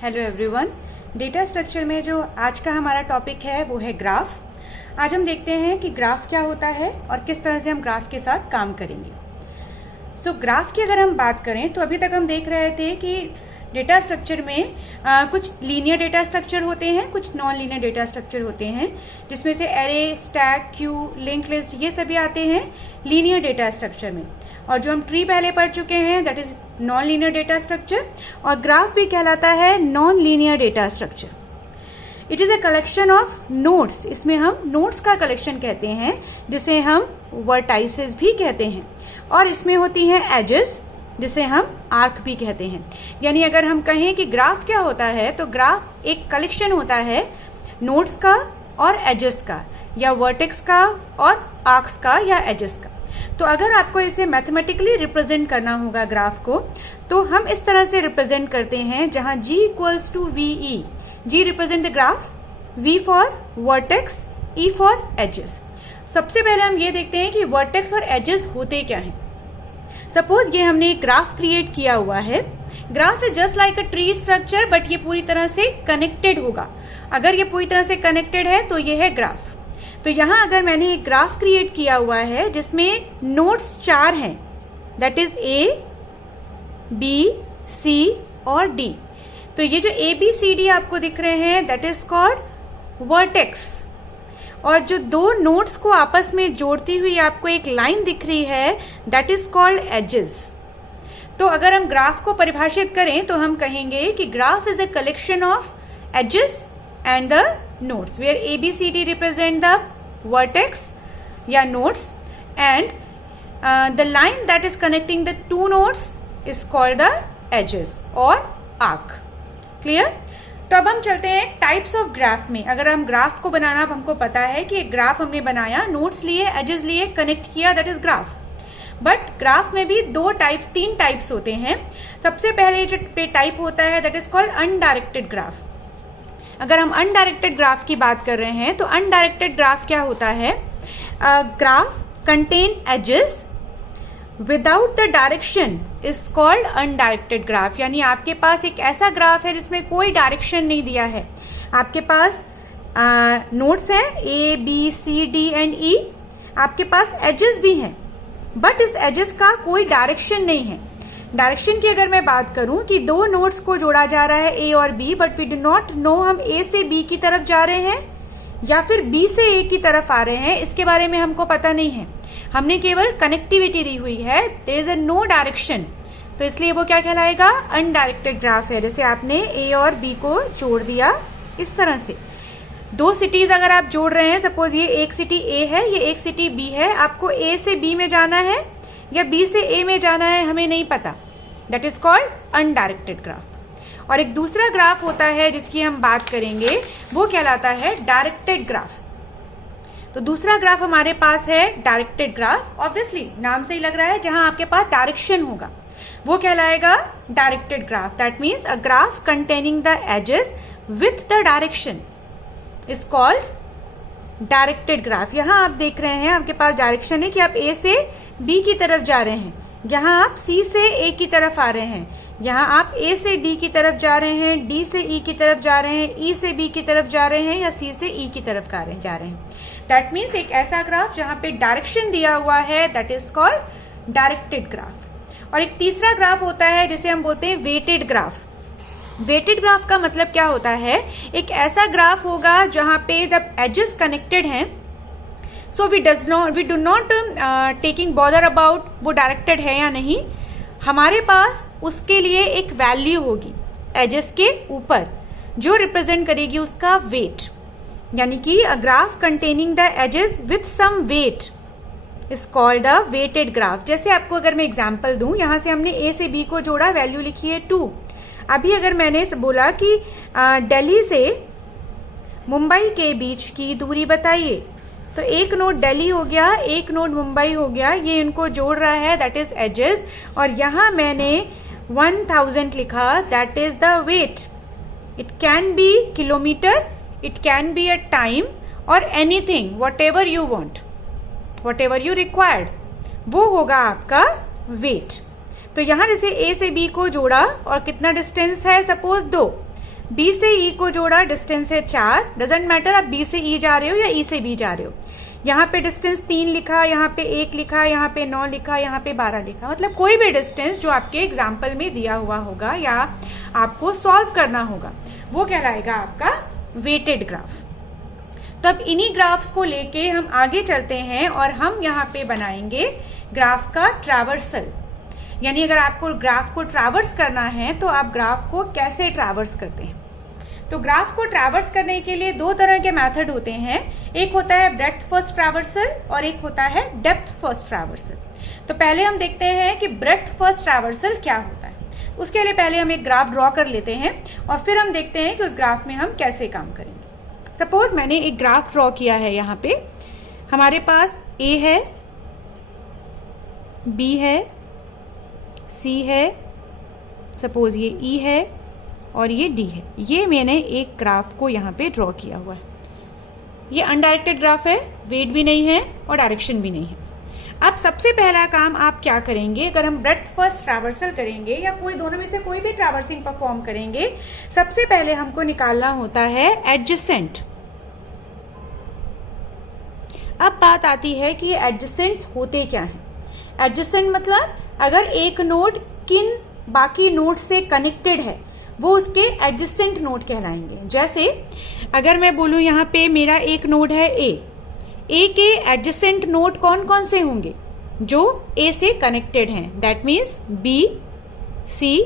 Hello everyone. Data structure में जो आज का हमारा टॉपिक है वो है ग्राफ। आज हम देखते हैं कि ग्राफ क्या होता है और किस तरह से हम ग्राफ के साथ काम करेंगे। तो ग्राफ की अगर हम बात करें तो अभी तक हम देख रहे थे कि डेटा स्ट्रक्चर में कुछ लीनियर डेटा स्ट्रक्चर होते हैं, कुछ नॉन लीनियर डेटा स्ट्रक्चर होते हैं, जिसमें से array, stack, Q, link list ये सभी आते हैं लीनियर डेटा स्ट्रक्चर में। और जो हम ट्री पहले पढ़ चुके हैं that is non linear data structure, और ग्राफ भी कहलाता है non linear data structure. It is a collection of nodes. इसमें हम नोड्स का कलेक्शन कहते हैं, जिसे हम वर्टाइसेस भी कहते हैं, और इसमें होती हैं एजेस, जिसे हम आर्क भी कहते हैं। यानी अगर हम कहें कि ग्राफ क्या होता है तो ग्राफ एक कलेक्शन होता है नोड्स का और एजेस का, या वर्टेक्स का और आर्क्स का या एजेस का। तो अगर आपको इसे मैथमेटिकली रिप्रेजेंट करना होगा ग्राफ को, तो हम इस तरह से रिप्रेजेंट करते हैं, जहां G equals to VE। G represent the graph, V for vertex, E for edges. सबसे पहले हम ये देखते हैं कि वर्टेक्स और एजेस होते क्या हैं। सपोज ये हमने एक ग्राफ क्रिएट किया हुआ है। Graph is just like a tree structure, but ये पूरी तरह से कनेक्टेड होगा। अगर ये पूरी तरह से कनेक्टेड है तो ये है ग्राफ। तो यहां अगर मैंने एक ग्राफ क्रिएट किया हुआ है जिसमें नोड्स 4 हैं, that is A, B, C और D। तो ये जो A, B, C, D आपको दिख रहे हैं दैट इज कॉल्ड वर्टेक्स। और जो दो नोड्स को आपस में जोड़ती हुई आपको एक लाइन दिख रही है दैट इज कॉल्ड एजेस। तो अगर हम ग्राफ को परिभाषित करें तो हम कहेंगे कि graph is a collection of edges and the nodes where A, B, C, D represent the vertex या nodes, and the line that is connecting the two nodes is called the edges or arc. Clear? तो अब हम चलते हैं types of graph में। अगर हम graph को बनाना, अब हमको पता है कि एक ग्राफ हमने बनाया, नोड्स लिए, एजेस लिए, कनेक्ट किया, that is graph. But graph में भी तीन टाइप्स होते हैं। सबसे पहले जो टाइप होता है that is called undirected graph. अगर हम अनडायरेक्टेड ग्राफ की बात कर रहे हैं तो अनडायरेक्टेड ग्राफ क्या होता है? Graph contain edges without the direction is called undirected graph. यानी आपके पास एक ऐसा ग्राफ है जिसमें कोई डायरेक्शन नहीं दिया है। आपके पास नोड्स हैं A, B, C, D and E। आपके पास एजेस भी हैं, बट इस एजेस का कोई डायरेक्शन नहीं है। डायरेक्शन की अगर मैं बात करूं कि दो नोड्स को जोड़ा जा रहा है A और B, but we do not know हम A से B की तरफ जा रहे हैं या फिर B से A की तरफ आ रहे हैं, इसके बारे में हमको पता नहीं है। हमने केवल कनेक्टिविटी दी हुई है, there is a no direction. तो इसलिए वो क्या कहलाएगा? अनडायरेक्टेड ग्राफ है। जैसे आपने A और B को जोड़ दिया इस तरह से। दो सिटीज अगर आप जोड़ रहे हैं, सपोज ये एक सिटी A है, ये एक सिटी B है, आपको A से B में जाना है या B से A में जाना है, हमें नहीं पता। That is called undirected graph. और एक दूसरा ग्राफ होता है जिसकी हम बात करेंगे, वो कहलाता है डायरेक्टेड ग्राफ। तो दूसरा ग्राफ हमारे पास है डायरेक्टेड ग्राफ। ऑब्वियसली नाम से ही लग रहा है, जहां आपके पास डायरेक्शन होगा वो कहलाएगा directed graph. That means a graph containing the edges with the direction is called directed graph. यहां आप देख रहे हैं आपके पास डायरेक्शन है कि आप A से B की तरफ जा रहे हैं, यहाँ आप C से A की तरफ आ रहे हैं, यहाँ आप A से D की तरफ जा रहे हैं, D से E की तरफ जा रहे हैं, E से B की तरफ जा रहे हैं या C से E की तरफ जा रहे हैं। दैट मीन्स एक ऐसा ग्राफ जहां पे डायरेक्शन दिया हुआ है that is called directed graph. और एक तीसरा ग्राफ होता है जिसे हम बोलते हैं वेटेड ग्राफ। वेटेड ग्राफ का मतलब क्या होता है? एक ऐसा ग्राफ होगा जहां पे जब एजेस कनेक्टेड हैं, so we do not taking bother about वो डायरेक्टेड है या नहीं। हमारे पास उसके लिए एक वैल्यू होगी एजेस के ऊपर जो रिप्रेजेंट करेगी उसका वेट। यानी कि a graph containing the edges with some weight is called a weighted graph. जैसे आपको अगर मैं एग्जांपल दूं, यहां से हमने A से B को जोड़ा, वैल्यू लिखी है 2। अभी अगर मैंने बोला कि दिल्ली से मुंबई के बीच की दूरी बताइए, तो एक नोड दिल्ली हो गया, एक नोड मुंबई हो गया, ये इनको जोड़ रहा है दैट इज एजेस। और यहां मैंने 1000 लिखा, that is the weight. It can be kilometre, it can be a time और anything, whatever you want, whatever you required, वो होगा आपका वेट। तो यहां जैसे A से B को जोड़ा और कितना डिस्टेंस है, सपोज 2, बी से ई को जोड़ा, डिस्टेंस है 4, डजेंट मैटर आप बी से ई जा रहे हो या ई से बी जा रहे हो। यहाँ पे डिस्टेंस 3 लिखा, यहाँ पे 1 लिखा, यहाँ पे 9 लिखा, यहाँ पे 12 लिखा, मतलब कोई भी डिस्टेंस जो आपके एग्जाम्पल में दिया हुआ होगा या आपको सॉल्व करना होगा वो कहलाएगा आपका वेटेड ग्राफ। तो अब इन्हीं ग्राफ्स को लेके हम आगे चलते हैं और हम यहाँ पे बनाएंगे ग्राफ का ट्रैवर्सल। यानी अगर आपको ग्राफ को ट्रैवर्स करना है तो आप ग्राफ को कैसे ट्रैवर्स करते हैं। तो ग्राफ को ट्रैवर्स करने के लिए दो तरह के मेथड होते हैं, एक होता है ब्रेड्थ फर्स्ट ट्रैवर्सल और एक होता है डेप्थ फर्स्ट ट्रैवर्सल। तो पहले हम देखते हैं कि ब्रेड्थ फर्स्ट ट्रैवर्सल क्या होता है। उसके लिए पहले हम एक ग्राफ ड्रॉ कर लेते हैं और फिर हम देखते हैं कि उस ग्राफ में हम कैसे काम करेंगे। सपोज मैंने एक ग्राफ ड्रॉ किया है, यहाँ पे हमारे पास ए है, बी है, सी है, सपोज ये ई है और ये डी है। ये मैंने एक ग्राफ को यहाँ पे ड्रॉ किया हुआ है। ये अनडायरेक्टेड ग्राफ है, वेट भी नहीं है और डायरेक्शन भी नहीं है। अब सबसे पहला काम आप क्या करेंगे, अगर हम ब्रेड्थ फर्स्ट ट्रैवर्सल करेंगे या कोई दोनों में से कोई भी ट्रैवर्सिंग परफॉर्म करेंगे, सबसे पहले हमको निकालना होता है एडजेसेंट। अब बात आती है कि एडजेसेंट होते क्या हैं। एडजेसेंट मतलब अगर एक नोड किन बाकी नोड से कनेक्टेड है वो उसके एडजेसेंट नोड कहलाएंगे। जैसे अगर मैं बोलूं यहाँ पे मेरा एक नोड है ए के एडजेसेंट नोड कौन कौन से होंगे, जो ए से कनेक्टेड हैं, that means B, C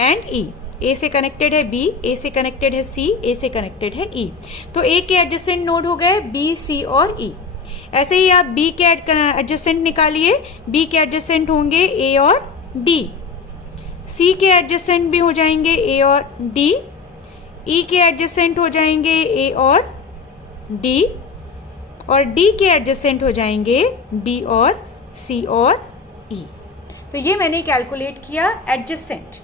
and E. A से कनेक्टेड है बी, ए से कनेक्टेड है सी, ए से कनेक्टेड है ई। तो ए के एडजेसेंट नोड हो गए बी, सी और ई। ऐसे ही आप बी के एडजेसेंट निकालिए, बी के एडजेसेंट होंगे ए और डी, सी के एडजेसेंट भी हो जाएंगे ए और डी, ई के एडजेसेंट हो जाएंगे ए और डी, और डी के एडजेसेंट हो जाएंगे बी और सी और ई। तो ये मैंने कैलकुलेट किया एडजेसेंट।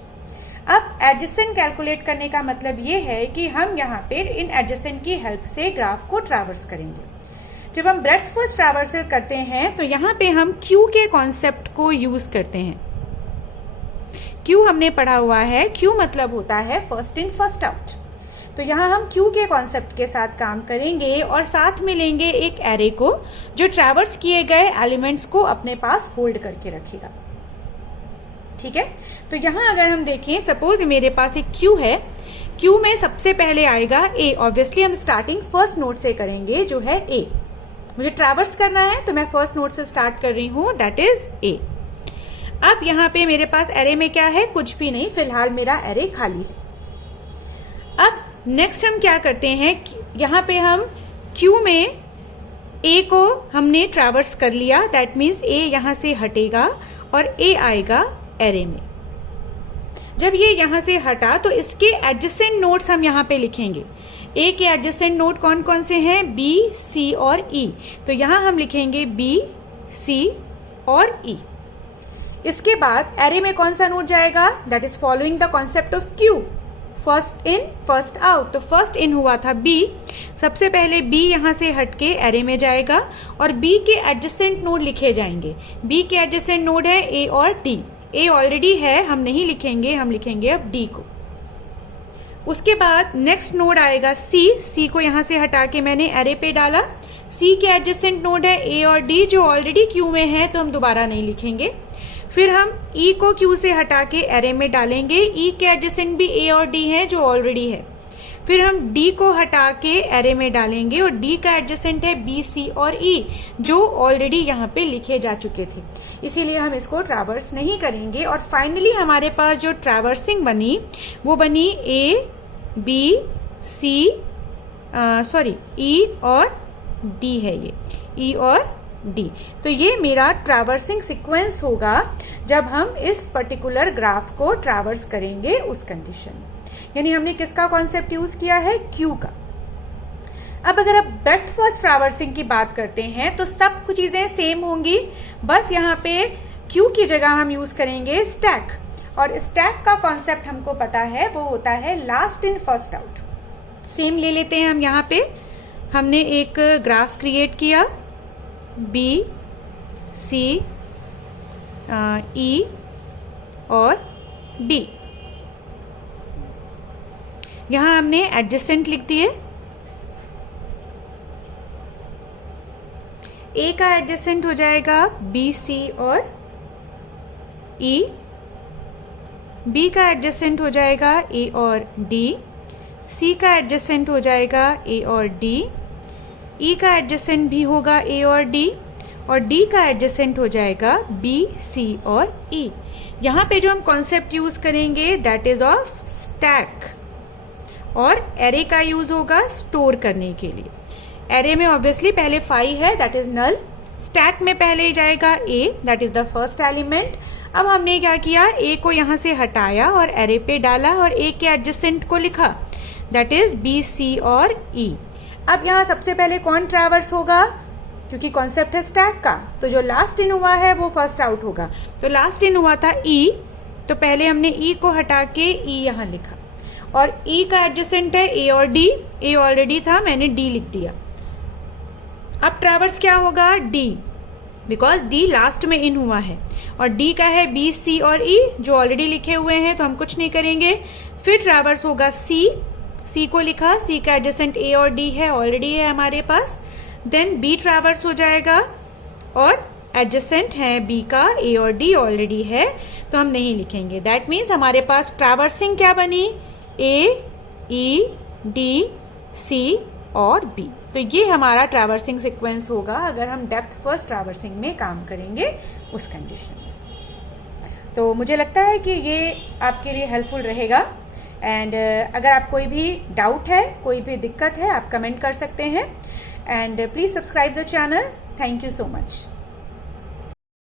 अब एडजेसेंट कैलकुलेट करने का मतलब ये है कि हम यहाँ पे इन एडजेसेंट की हेल्प से ग्राफ को ट्रैवर्स करेंगे। जब हम ब्रेड्थ फर्स्ट ट्रैवर्सल करते हैं तो यहाँ पे हम क्यू के कॉन्सेप्ट को यूज करते हैं। क्यू हमने पढ़ा हुआ है, क्यू मतलब होता है फर्स्ट इन फर्स्ट आउट। तो यहाँ हम क्यू के कॉन्सेप्ट के साथ काम करेंगे और साथ में लेंगे एक एरे को जो ट्रैवर्स किए गए एलिमेंट्स को अपने पास होल्ड करके रखेगा। ठीक है, तो यहाँ अगर हम देखें, सपोज मेरे पास एक क्यू है, क्यू में सबसे पहले आएगा ए। ऑब्वियसली हम स्टार्टिंग फर्स्ट नोड से करेंगे जो है ए। मुझे ट्रैवर्स करना है तो मैं फर्स्ट नोड से स्टार्ट कर रही हूं, दैट इज ए। अब यहाँ पे मेरे पास एरे में क्या है, कुछ भी नहीं, फिलहाल मेरा एरे खाली है। अब नेक्स्ट हम क्या करते हैं, यहाँ पे हम क्यू में ए को हमने ट्रैवर्स कर लिया, दैट मीन्स ए यहाँ से हटेगा और ए आएगा एरे में। जब ये यहाँ से हटा तो इसके एडजेसेंट नोड्स हम यहाँ पे लिखेंगे। ए के एडजेसेंट नोड कौन कौन से हैं, बी, सी और ई। तो यहाँ हम लिखेंगे बी, सी और ई। इसके बाद एरे में कौन सा नोड जाएगा, that is following the concept of Q, first in first out. तो फर्स्ट इन हुआ था बी, सबसे पहले बी यहाँ से हटके एरे में जाएगा और बी के एडजेसेंट नोड लिखे जाएंगे। बी के एडजेसेंट नोड है ए और डी। ए ऑलरेडी है, हम नहीं लिखेंगे, हम लिखेंगे अब डी को। उसके बाद नेक्स्ट नोड आएगा सी। सी को यहाँ से हटा के मैंने एरे पे डाला। सी के एडजेसेंट नोड है ए और डी जो ऑलरेडी क्यू में है, तो हम दोबारा नहीं लिखेंगे। फिर हम ई को क्यू से हटा के एरे में डालेंगे। ई के एडजेसेंट भी ए और डी है जो ऑलरेडी है। फिर हम डी को हटा के एरे में डालेंगे और डी का एडजेसेंट है बी, सी और ई जो ऑलरेडी यहाँ पे लिखे जा चुके थे, इसीलिए हम इसको ट्रैवर्स नहीं करेंगे। और फाइनली हमारे पास जो ट्रैवर्सिंग बनी वो बनी ए, बी, सी, सॉरी ई और डी है, ये ई और डी। तो ये मेरा ट्रैवर्सिंग सीक्वेंस होगा जब हम इस पर्टिकुलर ग्राफ को ट्रैवर्स करेंगे उस कंडीशन में। यानी हमने किसका कॉन्सेप्ट यूज किया है, क्यू का। अब अगर आप ब्रेड्थ फर्स्ट ट्रैवर्सिंग की बात करते हैं तो सब कुछ चीजें सेम होंगी, बस यहाँ पे क्यू की जगह हम यूज करेंगे स्टैक। और स्टैक का कॉन्सेप्ट हमको पता है, वो होता है last in first out. Same ले लेते हैं हम। यहाँ पे हमने एक ग्राफ क्रिएट किया, बी, सी, ई और डी। यहां हमने एडजेसेंट लिख दिए। ए का एडजेसेंट हो जाएगा बी, सी और ई। बी का एडजेसेंट हो जाएगा ए और डी। सी का एडजेसेंट हो जाएगा ए और डी। ई का एडजेसेंट भी होगा ए और डी, और डी का एडजेसेंट हो जाएगा बी, सी और ई। यहाँ पे जो हम कॉन्सेप्ट यूज करेंगे दैट इज ऑफ स्टैक, और एरे का यूज होगा स्टोर करने के लिए। एरे में ऑब्वियसली पहले 5 है, दैट इज नल। स्टैक में पहले जाएगा A, that is the first element. अब हमने क्या किया, ए को यहां से हटाया और एरे पे डाला और ए के एडजेसेंट को लिखा, दैट इज बी, सी और ई। अब यहां सबसे पहले कौन ट्रैवर्स होगा, क्योंकि कॉन्सेप्ट है स्टैक का, तो जो लास्ट इन हुआ है वो फर्स्ट आउट होगा। तो लास्ट इन हुआ था ई, तो पहले हमने ई को हटा के ई यहां लिखा, और ई का एडजेसेंट है ए और डी। ए ऑलरेडी था, मैंने डी लिख दिया। अब ट्रैवर्स क्या होगा, डी, बिकॉज डी लास्ट में इन हुआ है, और डी का है बी, सी और ई जो ऑलरेडी लिखे हुए हैं, तो हम कुछ नहीं करेंगे। फिर ट्रैवर्स होगा सी, सी को लिखा, सी का एडजेसेंट ए और डी है, ऑलरेडी है हमारे पास। देन बी ट्रैवर्स हो जाएगा, और एडजेसेंट है बी का ए और डी ऑलरेडी है, तो हम नहीं लिखेंगे। दैट मीन्स हमारे पास ट्रैवर्सिंग क्या बनी, ए, ई, डी, सी और बी। तो ये हमारा ट्रैवर्सिंग सीक्वेंस होगा अगर हम डेप्थ फर्स्ट ट्रैवर्सिंग में काम करेंगे उस कंडीशन में। तो मुझे लगता है कि ये आपके लिए हेल्पफुल रहेगा। एंड अगर आप कोई भी डाउट है, कोई भी दिक्कत है, आप कमेंट कर सकते हैं। And please subscribe the channel. Thank you so much.